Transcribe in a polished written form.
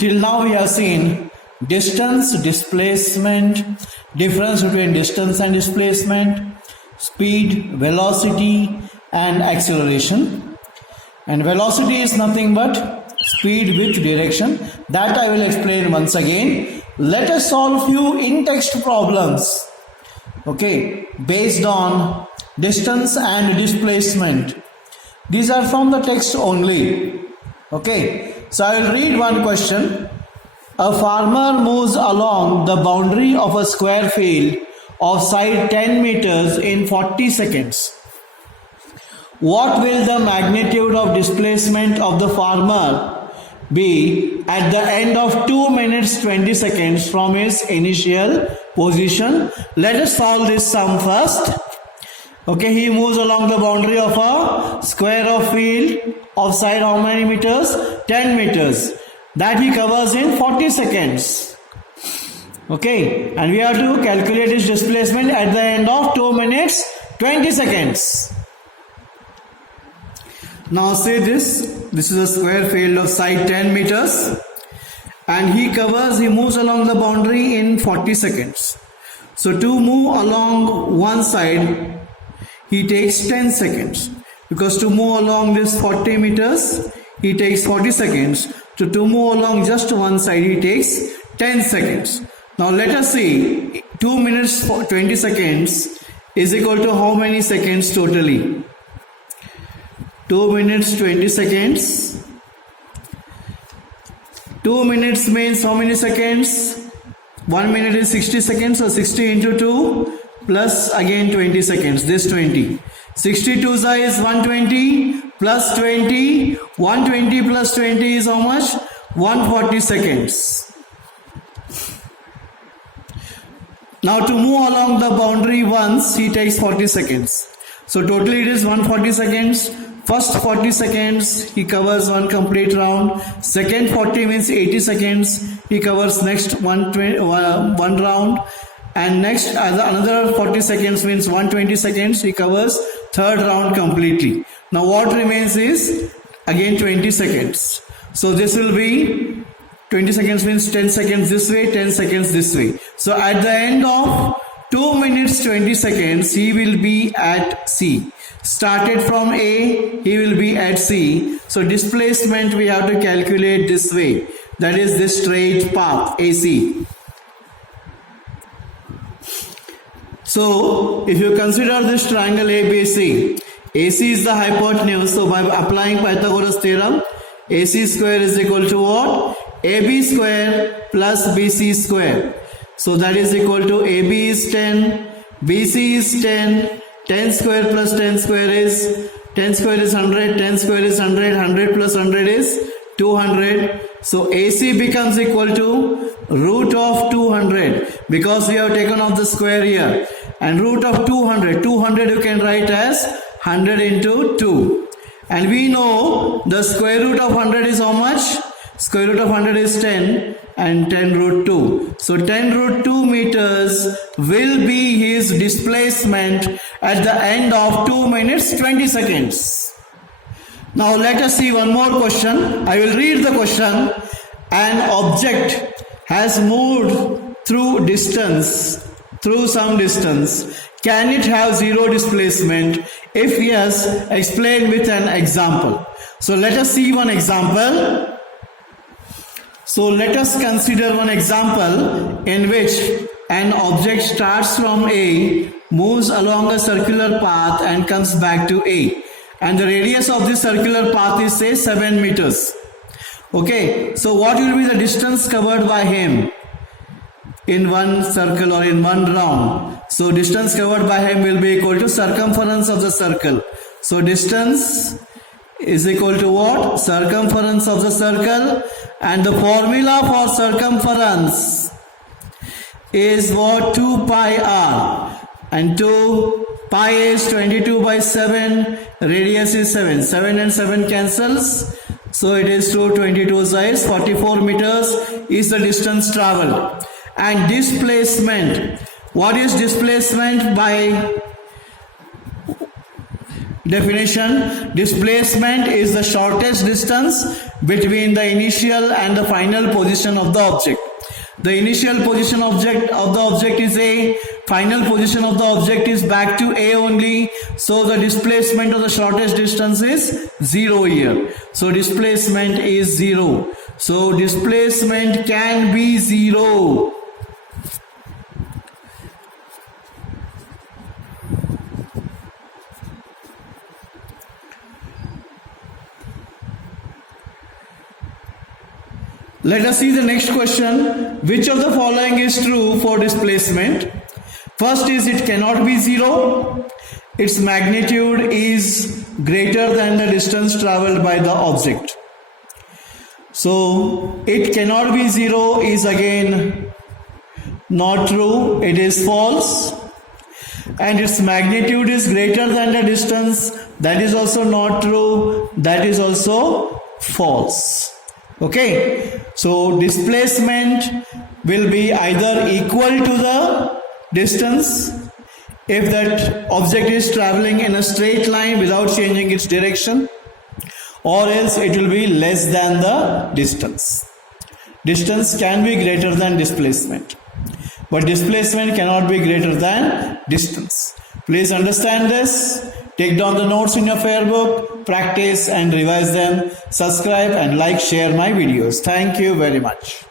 till now we have seen distance, displacement, difference between distance and displacement, speed, velocity and acceleration. And velocity is nothing but speed with direction. That I will explain once again. Let us solve few in-text problems, okay, based on distance and displacement. These are from the text only. Okay, so I will read one question. A farmer moves along the boundary of a square field of side 10 meters in 40 seconds. What will the magnitude of displacement of the farmer be at the end of 2 minutes 20 seconds from his initial position? Let us solve this sum first. Okay, he moves along the boundary of a square of field of side how many meters? 10 meters. That he covers in 40 seconds. Okay, and we have to calculate his displacement at the end of 2 minutes 20 seconds. Now say this is a square field of side 10 meters and he moves along the boundary in 40 seconds. So to move along one side, he takes 10 seconds. Because to move along this 40 meters, he takes 40 seconds. To move along just one side, he takes 10 seconds. Now let us see, 2 minutes 20 seconds is equal to how many seconds totally? 2 minutes 20 seconds. 2 minutes means how many seconds? 1 minute is 60 seconds, so 60 into 2 plus again 20 seconds, this 20. 62 is 120 plus 20. 120 plus 20 is how much? 140 seconds. Now to move along the boundary once, he takes 40 seconds. So totally it is 140 seconds. First 40 seconds, he covers one complete round. Second 40 means 80 seconds. He covers next one round. And next another 40 seconds means 120 seconds. He covers third round completely. Now what remains is again 20 seconds. So this will be 20 seconds means 10 seconds this way, 10 seconds this way. So at the end of 2 minutes 20 seconds, he will be at C. Started from A, he will be at C. So displacement we have to calculate this way. That is this straight path AC. So if you consider this triangle ABC, AC is the hypotenuse. So by applying Pythagoras theorem, AC square is equal to what? AB square plus BC square. So that is equal to AB is 10, BC is 10, 10 square plus 10 square is 10 square is 100, 10 square is 100, 100 plus 100 is 200. So AC becomes equal to root of 200 because we have taken off the square here, and root of 200 you can write as 100 into 2, and we know the square root of 100 is how much? Square root of 100 is 10 and 10 root 2. So 10 root 2 meters will be his displacement at the end of 2 minutes 20 seconds. Now let us see one more question. I will read the question. An object has moved through some distance. Can it have zero displacement? If yes, explain with an example. So let us see one example. So let us consider one example in which an object starts from A, moves along a circular path and comes back to A. And the radius of this circular path is say 7 meters. Okay, so what will be the distance covered by him in one circle or in one round? So distance covered by him will be equal to circumference of the circle. So distance is equal to what? Circumference of the circle, and the formula for circumference is what? 2 pi r, and 2 pi is 22 by 7, radius is 7. 7 and 7 cancels, so it is 222 size, 44 meters is the distance traveled. And displacement, what is displacement by definition? Displacement is the shortest distance between the initial and the final position of the object. The initial position of the object is A, final position of the object is back to A only, so the displacement of the shortest distance is 0 here. So displacement is 0. So displacement can be 0. Let us see the next question. Which of the following is true for displacement? First is it cannot be 0. Its magnitude is greater than the distance traveled by the object. So it cannot be 0 is again not true. It is false. And its magnitude is greater than the distance. That is also not true. That is also false. Okay, so displacement will be either equal to the distance if that object is traveling in a straight line without changing its direction, or else it will be less than the distance. Distance can be greater than displacement, but displacement cannot be greater than distance. Please understand this. Take down the notes in your fair book, practice and revise them. Subscribe and like, share my videos. Thank you very much.